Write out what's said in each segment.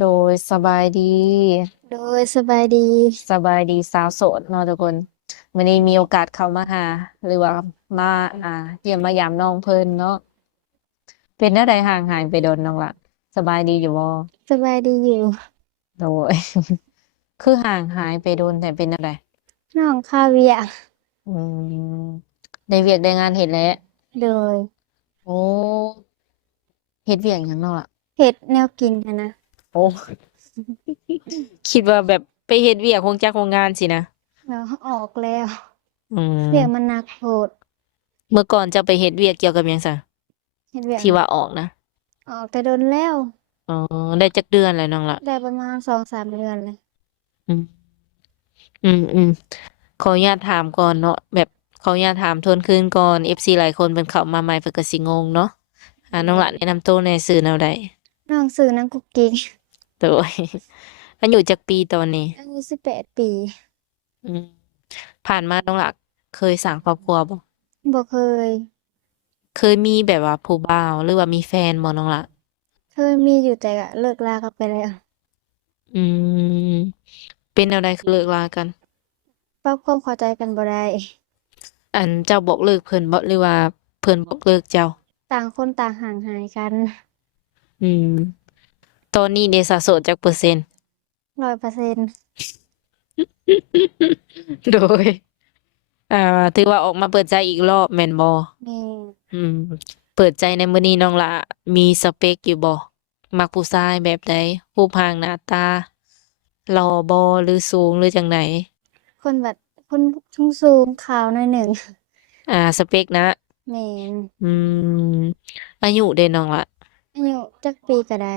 โดยสบายดีโดยสบายดีสบายดีสาวโสดเนาะทุกคนวันนี้มีโอกาสเข้ามาหาหรือว่ามาเยี่ยมมายามน้องเพิ่นเนาะเป็นแนวใดห่างหายไปโดนน้องละสบายดีอยู่บ่สบายดีอยู่โดยคือห่างหายไปโดนแต่เป็นอะไรน้องคาเวียร์อืมได้เวียกได้งานเห็นแล้วโดยโอ้เฮ็ดเวียกหยังเนาะล่ะเฮ็ดแนวกินหั้นนะโอ้คิดว่าแบบไปเฮ็ดเวียกคงจักคงงานสินะแล้วออกแล้วอืเวียกมันมหนักโพดเมื่อก่อนจะไปเฮ็ดเวียกเกี่ยวกับหยังซะเฮ็ดเวียกที่หั้นว่าออกนะออกแต่โดนแล้วอ๋อได้จักเดือนแล้วน้องละ ได้ประมาณ2-3เดือนเลยอืมอืมขออนุญาตถามก่อนเนาะแบบขออนุญาตถามทวนคืนก่อน FC หลายคนเป็นเข้ามาใหม่เพิ่นก็สิงงเนาะน้องหลานแนะนำตัวในสื่อแนวใดน้องชื่อนางกุ๊กกิ๊กโดยอายุจักปีตอนนี้อายุ18 ปีอืมผ่านมาน้องหลักเคยสร้างครอบครัวบ่บ่เคยเคยมีแบบว่าผู้บ่าวหรือว่ามีแฟนบ่น้องหลักเคยมีอยู่แต่ก็เลิกรากันไปแล้วอืมเป็นแนวใดคือเลิกลากันปรับความเข้าใจกันบ่ได้อันเจ้าบอกเลิกเพิ่นบ่หรือว่าเพิ่นบอกเลิกเจ้าต่างคนต่างห่างหายกันอืมตอนนี้เดะสะโสดจักเปอร์เซ็นต์ 100%โดย อ่าถือว่าออกมาเปิดใจอีกรอบแม่นบ่แม่อืมเปิดใจในมื้อนี้น้องละมีสเปคอยู่บ่มักผู้ชายแบบใดรูปร่างหน้าตาหล่อบ่หรือสูงหรือจั่งใดคนแบบคนสูงๆขาวหน่อยหนึ่ง สเปคนะแม่นอืมอายุเด้น้องละอายุจักปีก็ได้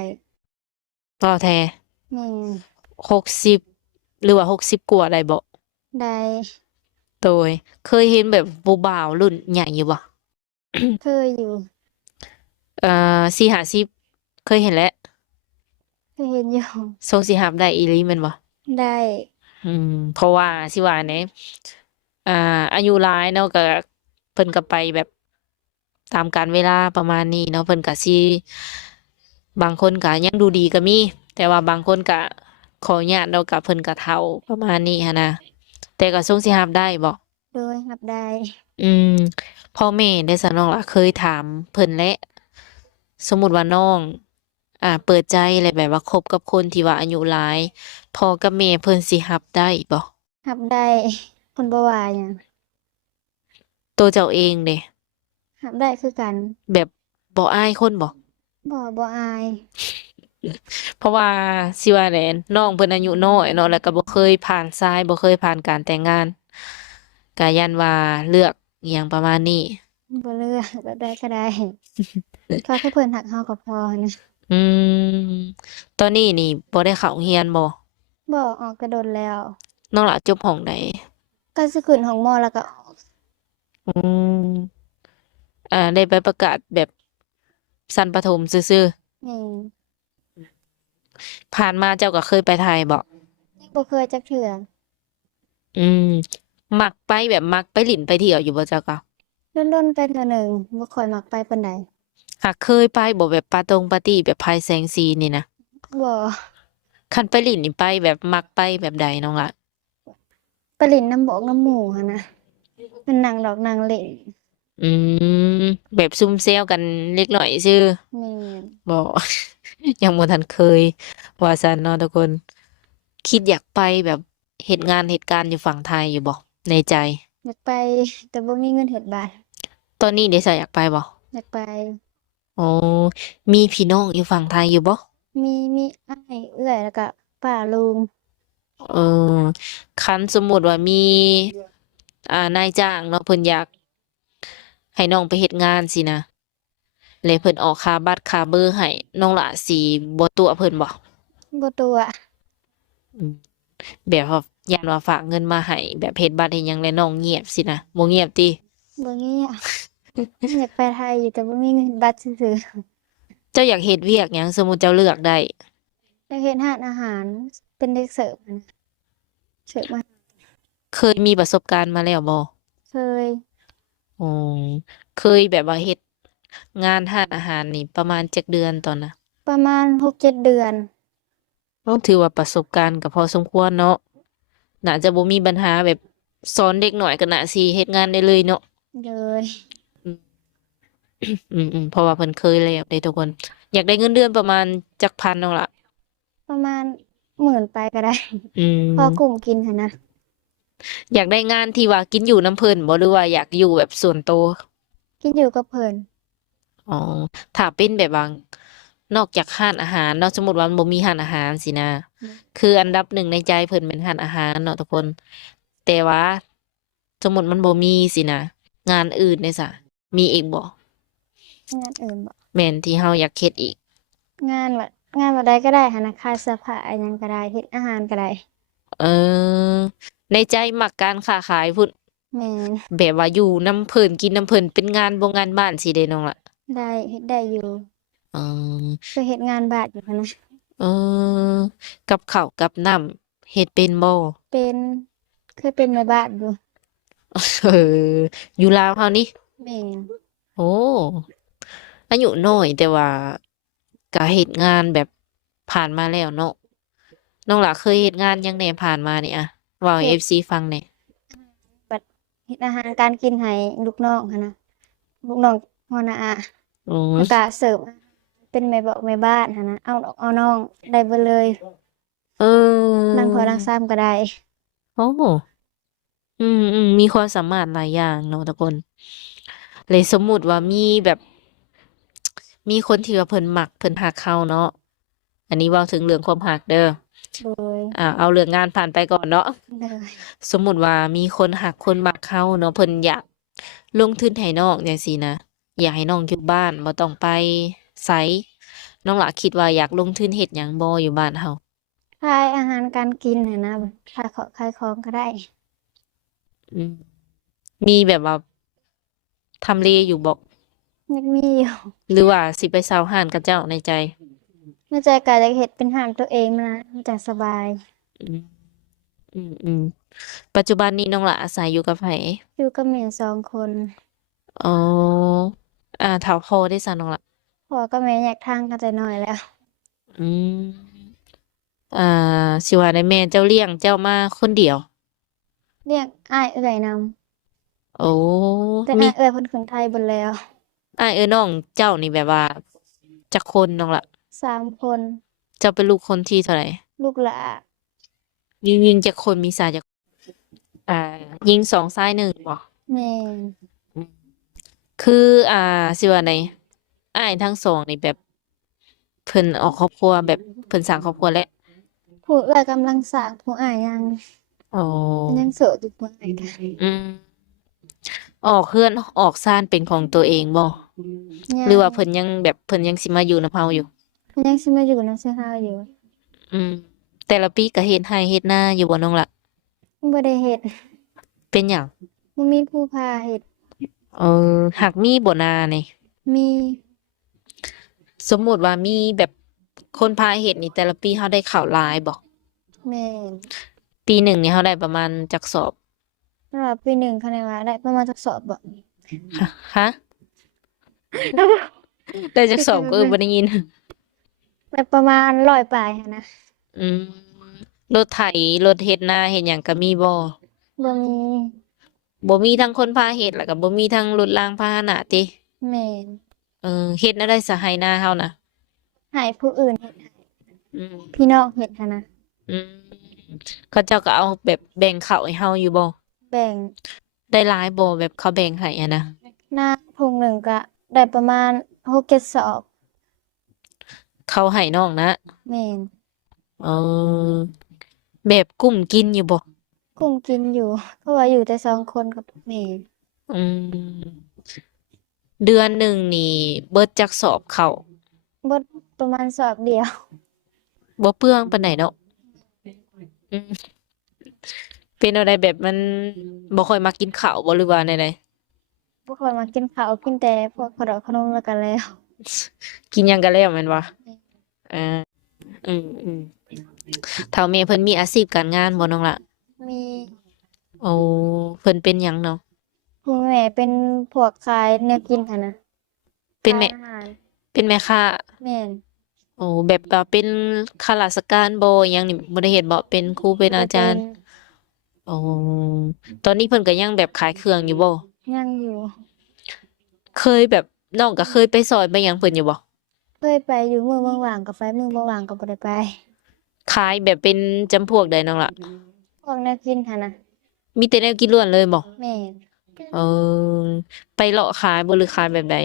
เว้าแท้แม่น60หรือว่า60กว่าได้บ่ได้โดยเคยเห็นแบบผู้บ่าวรุ่นใหญ่อยู่บ่ เคยอยู่ 40-50เคยเห็นแล้วเคยเห็นอยู่ ทรงสิรับได้อีหลีแม่นบ่ ได้เพราะว่าสิว่าแหน่อ่าอายุหลายเนาะก็เพิ่นก็ไปแบบตามกาลเวลาประมาณนี้เนาะเพิ่นก็สิบางคนก็ยังดูดีก็มีแต่ว่าบางคนก็ขออนุญาตเนาะก็เพิ่นก็เฒ่าประมาณนี้หันนะแต่ก็ทรงสิรับได้บ่โดยรับได้อืมพ่อแม่ได้ซะน้องล่ะเคยถามเพิ่นแหละสมมุติว่าน้องเปิดใจแล้วแบบว่าคบกับคนที่ว่าอายุหลายพ่อกับแม่เพิ่นสิรับได้บ่ รับได้คนบ่ว่าหยังตัวเจ้าเองเด้รับได้คือกันแบบบ่อายคนบ่บ่อายเพราะว่าสิว่าแหละน้องเพิ่นอายุน้อยเนาะแล้วก็บ่เคยผ่านทรายบ่เคยผ่านการแต่งงานก็ยันว่าเลือกอิหยังประมาณนี้บ่เลือกแบบใดก็ได้ขอแค่เพิ่นรักเราก็พอนะอืมตอนนี้นี่บ่ได้เข้าโรงเรียนบ่บ่ออกแต่โดนแล้วน้องหล่ะจบห้องใดก็สิขึ้นห้องมอแล้วก็ออกอืมได้ไปประกาศแบบชั้นประถมซื่อแม่นๆผ่านมาเจ้าก็เคยไปไทยบ่ยังบ่เคยจักเทื่ออืมมักไปแบบมักไปหลินไปเที่ยวอยู่บ่เจ้าก็ ดนๆไปเทื่อหนึ่งบ่ค่อยมักไปปานใดหากเคยไปบ่แบบปาร์ตี้แบบพายแสงสีนี่นะบ่คันไปลินนี่ไปแบบมักไปแบบใดน้องล่ะไปเล่นน้ำบอกน้ำหมู่หั้นนะมันนั่งดอกนั่งเล่นอืมแบบซุ่มแซวกันเล็กน้อยซื่อแม่นบ่ ยังบ่ทันเคยว่าซั่นเนาะทุกคนคิดอยากไปแบบเฮ็ดงานเหตุการณ์อยู่ฝั่งไทยอยู่บ่ในใจอยากไปแต่บ่มีเงินเฮ็ดบัตรตอนนี้เดะไสอยากไปบ่อยากไปอ๋อมีพี่น้องอยู่ฝั่งไทยอยู่บ่มีอ้ายเอื้อยแล้วก็ป้าลุงเออคันสมมุติว่ามีนายจ้างเนาะเพิ่นอยากให้น้องไปเฮ็ดงานสินะ เลยเพิ่นออกค่าบัตรค่าเบอร์ให้น้องหล่าสิบ่ตั๋วเพิ่นบ่บ่ตัวอืมแบบว่าย้านว่าฝากเงินมาให้แบบเฮ็ดบัตรเฮ็ดหยังแล้วน้องเงียบสินะบ่เงียบติบ่เงียบอยากไปไทยอยู่แต่บ่มีเงินเฮ็ดบัตรซื่อเจ้าอยากเฮ็ดเวียกหยังสมมุติเจ้าเลือกได้ๆอยากเฮ็ดร้านอาหารเป็นเด็กเสิร์ฟหั้นนะเสิร์ฟอาหารเคยมีประสบการณ์มาแล้วบ่เคยอ๋อเคยแบบว่าเฮ็ดงานร้านอาหารนี่ประมาณจักเดือนตอนน่ะประมาณ6-7 เดือน โอ้ถือว่าประสบการณ์ก็พอสมควรเนาะน่าจะบ่มีปัญหาแบบสอนเด็กน้อยก็น่าสิเฮ็ดงานได้เลยเนาะเลย อืมเพราะว่าเพิ่นเคยแล้วเด้ทุกคน อยากได้เงินเดือนประมาณจักพันน้องล่ะประมาณ10,000ไปก็ได้ อื พอกลุ่มมกินหั้นนะอยากได้งานที่ว่ากินอยู่นำเพิ่นบ่หรือว่าอยากอยู่แบบส่วนตัว กินอยู่กับเพิ่นอ๋อถ้าเป็นแบบว่านอกจากร้านอาหารเนาะสมมุติว่ามันบ่มีร้านอาหารสินะคืออันดับหนึ่งในใจเพิ่นเป็นร้านอาหารเนาะทุกคนแต่ว่าสมมุติมันบ่มีสินะงานอื่นเด้ซะมีอีกบ่งานอื่นบ่แม่นที่เฮาอยากเฮ็ดอีกงานแบบงานแบบใดก็ได้หั้นนะขายเสื้อผ้าอิหยังก็ได้เฮ็ดอาหารก็ได้เออในใจมักการค้าขายพุ่นแม่นแบบว่าอยู่นำเพิ่นกินนำเพิ่นเป็นงานบ่งานบ้านสิเด้น้องล่ะได้เฮ็ดได้อยู่อ๋อเคยเฮ็ดงานบ้านอยู่หั้นนะเออกับข้าวกับน้ำเฮ็ดเป็นบ่ เป็นเคยเป็นแม่บ้านอยู่ เอออยู่ลาวเฮานี่แม่นโอ้อายุน้อยแต่ว่าก็เฮ็ดงานแบบผ่านมาแล้วเนาะน้องหล่ะเคยเฮ็ดงานหยังแหน่ผ่านมานี่อะเว้าให้ เฮ็ด FC ฟังแหน่บัดเฮ็ดอาหารการกินให้ลูกน้องหั้นนะลูกน้องหัวหน้าอืแล้วก็มเสิร์ฟเป็นแม่บอกแม่บ้านหั้นนะเอาน้องได้เบิดเลยเออล้างถ้วยล้างชามก็ได้โอ้มีความสามารถหลายอย่างเนาะทุกคนเลยสมมุติว่ามีแบบมีคนที่ว่าเพิ่นมักเพิ่นฮักเราเนาะอันนี้เว้าถึงเรื่องความรักเด้อโดยเอาเรื่องงานผ่านไปก่อนเนาะ เลยสมมุติว่ามีคนหักคนมักเราเนาะเพิ่นอยากลงทุนให้น้องจังซี้นะอยากให้น้องอยู่บ้านบ่ต้องไปไสน้องหล่ะคิดว่าอยากลงทุนเฮ็ดหยังบ่อยู่บ้านเฮาขายอาหารการกินหั้นนะขายของก็ได้อืมมีแบบว่าทำเลอยู่บ่ยังมีอยู่หรือว่าสิไปเซาห้านกับเจ้าในใจในใจก็อยากเฮ็ดเป็นห้างตัวเองนะมันจั่งสบายอืมอืมปัจจุบันนี้น้องหล่ะอาศัยอยู่กับไผอยู่กับแม่2 คนอ๋อเฒ่าพอได้ซะน้องหล่ะพ่อกับแม่แยกทางกันแต่น้อยแล้วอืมอ่าสิว่าได้แม่เจ้าเลี้ยงเจ้ามาคนเดียวเรียกอ้ายเอื้อยนโอ้ำแต่มี อ้ายเอื้อยเพิ่นขึ้นไทยเบิดแล้วน้องเจ้านี่แบบว่าจักคนน้องละ3 คนเจ้าเป็นลูกคนที่เท่าไหร่ลูกหล้ายิงจักคนมีสายจักอ่ายิงสองซ้ายหนึ่งบ่แม่นอืมคือสิว่าไดอ้ายทั้งสองนี่แบบเพิ่นออกครอบครัวแบบเพิ่นสร้างครอบครัวแล้วผู้เอื้อยกำลังสร้างผู้อ้ายอ๋อยังโสดอยู่ผู้อ้ายก็อืมออกเรือนออกซ่านเป็นของตัวเองบ่หรือยังว่าเพิ่นยังแบบเพิ่นยังสิมาอยู่นำเฮาอยู่ยังสิมาอยู่นำเสื้อผ้าอยู่อืมแต่ละปีก็เฮ็ดไร่เฮ็ดนาอยู่บ่น้องล่ะบ่ได้เฮ็ดเป็นหยังบ่มีผู้พาเฮ็ดเอหักมีบ่นานี่ มีสมมุติว่ามีแบบคนพาเฮ็ดนี่แต่ละปีเราได้ข้าวหลายบ่แม่นปีหนึ่งนี่เราได้ประมาณจักสอบสำหรับปีหนึ่งคะแนนว่าได้ประมาณจักสอบบ่ ฮะฮะได้จักสอบก็บ่ได้ยินได้ประมาณ100ปลายหั้นนะอืมรถไถรถเฮ็ดนาเฮ็ดหยังก็มีบ่บ่มีบ่มีทั้งคนพาเฮ็ดแล้วก็บ่มีทั้งรถรางพาหนะติแม่นเฮ็ดแนวใดซะให้นาเราน่ะให้ผู้อื่นเฮ็ดให้อืมพี่น้องเฮ็ดหั้นนะอืมเขาเจ้าก็เอาแบบแบ่งข้าวให้เราอยู่บ่แบ่งได้หลายบ่แบบเขาแบ่งให้อะนะหน้าถุงหนึ่งก็ได้ประมาณ6-7สอบเขาให้น้องนะแม่นเออแบบกุ้มกินอยู่บ่ กุ้มกินอยู่เพราะว่าอยู่แต่2 คนกับแม่อืมเดือนหนึ่งนี่เบิดจักสอบเข้าเบิดประมาณสอบเดียว บ่เปลืองปานใดเนาะอืมเป็นแนวใดแบบมันบ่ค่อยมักกินข้าวบ่หรือว่าแนวใดบ่ค่อยมากินข้าวกินแต่พวกขนมแล้วก็แล้วกินหยังก็แล้วแม่นบ่อาอืมเฒ่าแม่เพิ่นมีอาชีพการงานบ่น้องล่ะมีโอ้เพิ่นเป็นหยังเนาะคุณแม่เป็นพวกขายแนวกินหั้นนะเป็นแม่ขายอาหารเป็นแม่ค้าแม่น โอ้แบบเป็นข้าราชการบ่อิหยังนี่บ่ได้เฮ็ดบ่เป็นครูเป็นบ่เป็นอาจารย์อ๋อตอนนี้เพิ่นก็ยังแบบขายเครื่องอยู่บ่ยังอยู่เคยแบบน้องก็เคยไปซอยไปหยังเพิ่นอยู่บ่เคยไปอยู่มื้อว่างๆก็ไปมื้อบ่ว่างก็บ่ได้ไปขายแบบเป็นจำพวกใดน้องล่ะพวกแนวกินหั่นน่ะมีแต่แนวกินล้วนเลยบ่แม่นเออไปเลาะขายบ่หรือขายแบบใด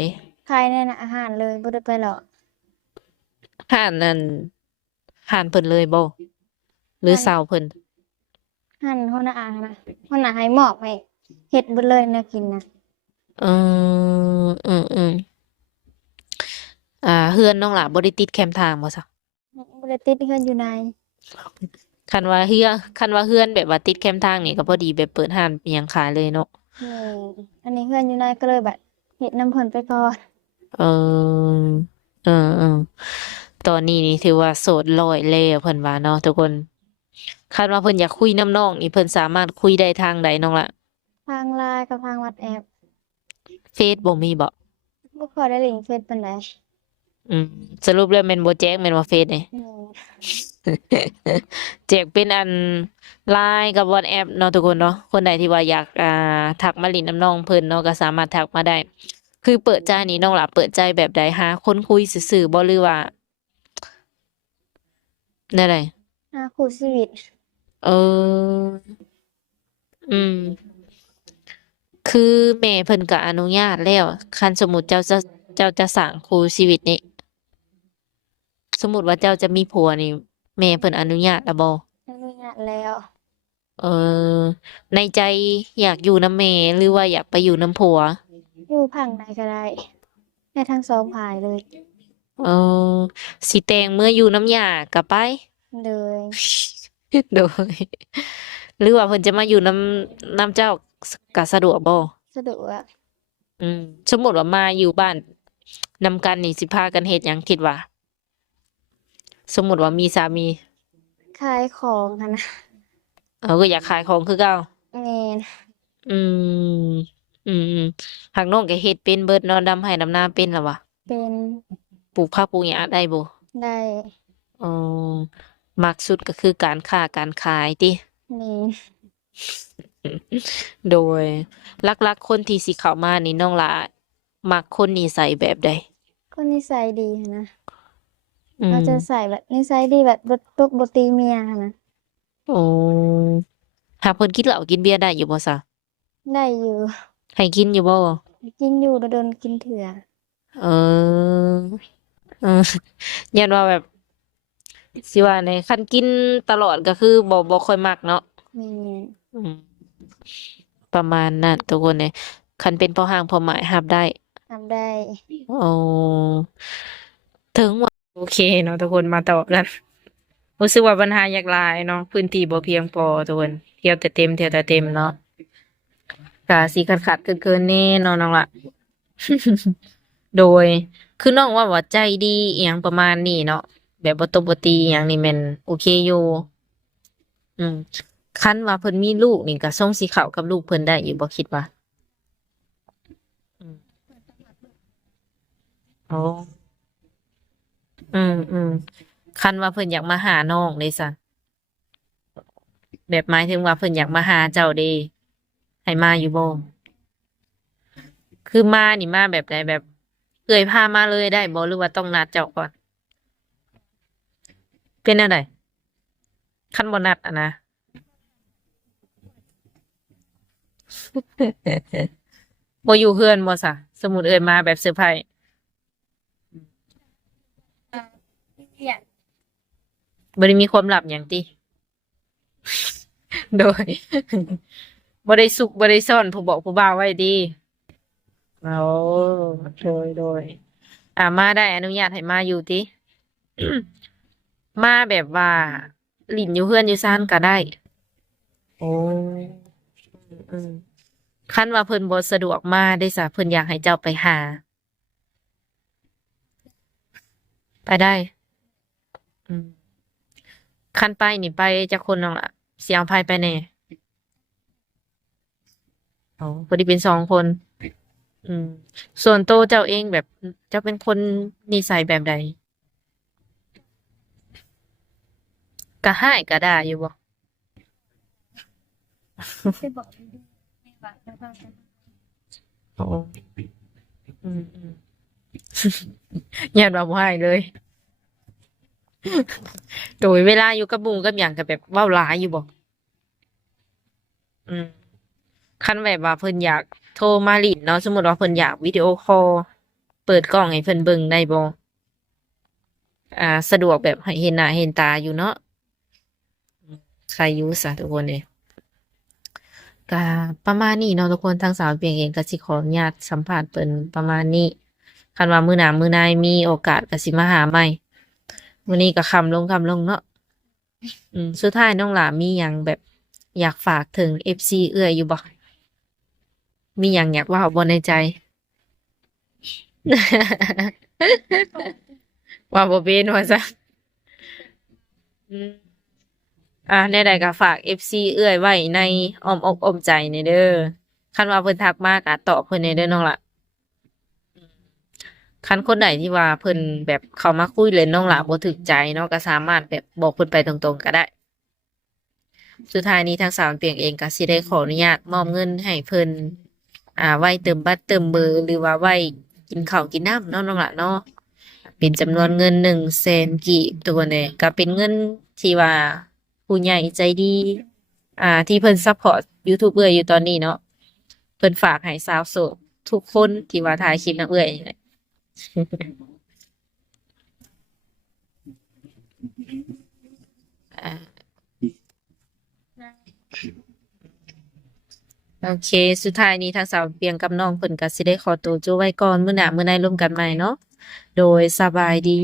ขายในน่ะอาหารเลยบ่ได้ไปหรอกห้านนั่นห้านเพิ่นเลยบ่หรือหั่นสาวเพิ่นหั่นหัวหน้าอาหั่นน่ะหัวหน้าให้มอบให้เฮ็ดเบิดเลยแนวกินน่ะเอออืมเฮือนน้องหล่ะบ่ได้ติดแคมป์ทางบ่ซะ บ่ได้ติดเฮือนอยู่ในคันว่าเฮือคันว่าเฮือนแบบว่าติดแคมป์ทางนี่ก็พอดีแบบเปิดร้านอิหยังขายเลยเนาะแม่นอันนี้เฮือนอยู่ในก็เลยแบบเฮ็ดนำเพิ่นไปก่อนเออเออตอนนี้นี่ถือว่าโสดร้อยแล้วเพิ่นว่าเนาะทุกคนคันว่าเพิ่นอยากคุยนำน้องนี่เพิ่นสามารถคุยได้ทางใดน้องล่ะทาง LINE กับทาง WhatsApp เฟซบ่มีบ่บ่ค่อยได้เล่นเฟซปานใดอืมสรุปแล้วแม่นบ่แจ้งแม่นบ่เฟซนี่ แม่น แจกเป็นอัน LINE กับ WhatsApp เนาะทุกคนเนาะคนใดที่ว่าอยากทักมาเล่นนำน้องเพิ่นเนาะก็สามารถทักมาได้ คือเปิดใจนี่น้องหล่ะเปิดใจแบบใดหาคนคุยซื่อๆบ่หรือว่าแนวใดหาคู่ชีวิตเอออืมคือแม่เพิ่นก็อนุญาตแล้วคันสมมุติเจ้าจะสร้างคู่ชีวิตนี่สมมุติว่าเจ้าจะมีผัวนี่แม่เพิ่นอนุญาตแล้วบ่อนุญาตแล้วเออในใจอยากอยู่นำแม่หรือว่าอยากไปอยู่นำผัวอยู่พังใดก็ได้ได้ทั้งสองฝ่ายเลยเออสิแต่งเมื่ออยู่นำย่าก็ไป เลยโดยหรือว่าเพิ่นจะมาอยู่นำเจ้าก็สะดวกบ่ สะดวกอืมสมมุติว่ามาอยู่บ้านนำกันนี่สิพากันเฮ็ดหยังคิดว่าสมมุติว่ามีสามีขายของหั้นนะก็อยากขายของคือเก่าแม่นอืมหากน้องก็เฮ็ดเป็นเบิดเนาะดำไร่ดำนาเป็นแล้ววะเป็นปลูกผักปลูกหญ้าได้บ่ได้อ๋อมักสุดก็คือการค้าการขายติ แม่น โดยลักๆคนที่สิเข้ามานี่น้องหลามักคนนิสัยแบบใดคนนิสัยดีหั้นนะอืเราจะมใส่แบบนิสัยดีแบบบ่ตบบ่ตีเมียหั้นนะอ๋อหากเพิ่นกินเหล้ากินเบียร์ได้อยู่บ่ซะได้อยู่ให้กินอยู่บ่กินอยู่โดนๆกินเถื่อเออเออยันว่าแบบสิว่าในคันกินตลอดก็คือบ่ค่อยมักเนาะแม่นอืมประมาณนั้นทุกคนเลยคันเป็นพอห้างพอหมายรับได้ทำได้อ๋อถึงว่าโอเคเนาะทุกคนมาต่อกันรู้สึกว่าปัญหาอยากหลายเนาะพื้นที่บ่เพียงพอทุกคนเที่ยวแต่เต็มเนาะก็สิขัดๆเกินๆแน่เนาะน้องล่ะ โดยคือน้องว่าใจดีอหยังประมาณนี้เนาะแบบบ่ตบบ่ตีอหยังนี่แม่นโอเคอยู่อืมคันว่าเพิ่นมีลูกนี่ก็ส่งสิเข้ากับลูกเพิ่นได้อยู่บ่คิดว่าอืมอ๋ออืมคันว่าเพิ่นอยากมาหาน้องเด้ซะแบบหมายถึงว่าเพิ่นอยากมาหาเจ้าเด้ให้มาอยู่บ่คือมานี่มาแบบใดแบบเอื้อยพามาเลยได้บ่หรือว่าต้องนัดเจ้าก่อนเป็นแนวใดคันบ่นัดอะนะ บ่อยู่เฮือนบ่ซะสมมุติเอิ้นมาแบบเซอร์ไพรส์เกลียดบ่ได้มีความลับหยังติโดยบ่ได้ซุกบ่ได้ซ่อนผู้บอกผู้บ่าวไว้ติอ๋อโดยมาได้อนุญาตให้มาอยู่ติมาแบบว่าลิ้นอยู่เฮือนอยู่ซ่านก็ได้โอ้อืมคันว่าเพิ่นบ่สะดวกมาเด้ซะเพิ่นอยากให้เจ้าไปหาไปได้อืมคันไปนี่ไปจักคนน้องล่ะสิเอาไผไปแหน่ อ๋อพอดีเป็น2 คนอืมส่วนตัวเจ้าเองแบบเจ้าเป็นคนนิสัยแบบใด ก็ให้ก็ได้อยู่บ่ ไปบอกเพิ่นดูแม่ว่าจะพากัน โอ้อืมๆย้านว่าบ่ให้เลย โดยเวลาอยู่กับหมู่กับหยังก็แบบเว้าหลายอยู่บ่อืมคันแบบว่าเพิ่นอยากโทรมาลิ้นเนาะสมมุติว่าเพิ่นอยากวิดีโอคอลเปิดกล้องให้เพิ่นเบิ่งได้บ่สะดวกแบบให้เห็นหน้าเห็นตาอยู่เนาะใครอยู่ซะทุกคนเอ้ยก็ประมาณนี้เนาะทุกคนทางสาวเปียงเองก็สิขออนุญาตสัมภาษณ์เพิ่นประมาณนี้คันว่ามื้อหน้ามื้อในมีโอกาสก็สิมาหาใหม่มื้อนี้ก็ค่ำลงเนาะ สุดท้ายน้องหลามีหยังแบบอยากฝากถึง FC เอื้อยอยู่บ่มีหยังอยากเว้าบ่ในใจ ว่าบ่เป็นว่าซั่นอืมแนวใดก็ฝาก FC เอื้อยไว้ในอ้อมอกอ้อมใจแหน่เด้อคันว่าเพิ่นทักมาก็ตอบเพิ่นแหน่เด้อน้องหล่ะคันคนใดที่ว่าเพิ่นแบบเข้ามาคุยแล้วน้องหลาบ่ถูกใจเนาะก็สามารถแบบบอกเพิ่นไปตรงๆก็ได้ สุดท้ายนี้ทางสาวเปียงเองก็สิได้ขออนุญาตมอบเงินให้เพิ่นไว้เติมบัตรเติมเบอร์หรือว่าไว้กินข้าวกินน้ำเนาะน้องหละเนาะเป็นจำนวนเงิน100,000 กีบตัวเนี่ยก็เป็นเงินที่ว่าผู้ใหญ่ใจดีที่เพิ่นซัพพอร์ตยูทูบเบอร์อยู่ตอนนี้เนาะเพิ่นฝากให้สาวโสดทุกคนที่ว่าถ่ายคลิปนำเอื้อยนี่แหละอ่าโอเคสุดท้ายนี้ทางสาวเปียงกับน้องเพิ่นก็สิได้ขอตัวจูไว้ก่อนมื้อหน้ามื้อในร่วมกันใหม่เนาะโดยสบายดี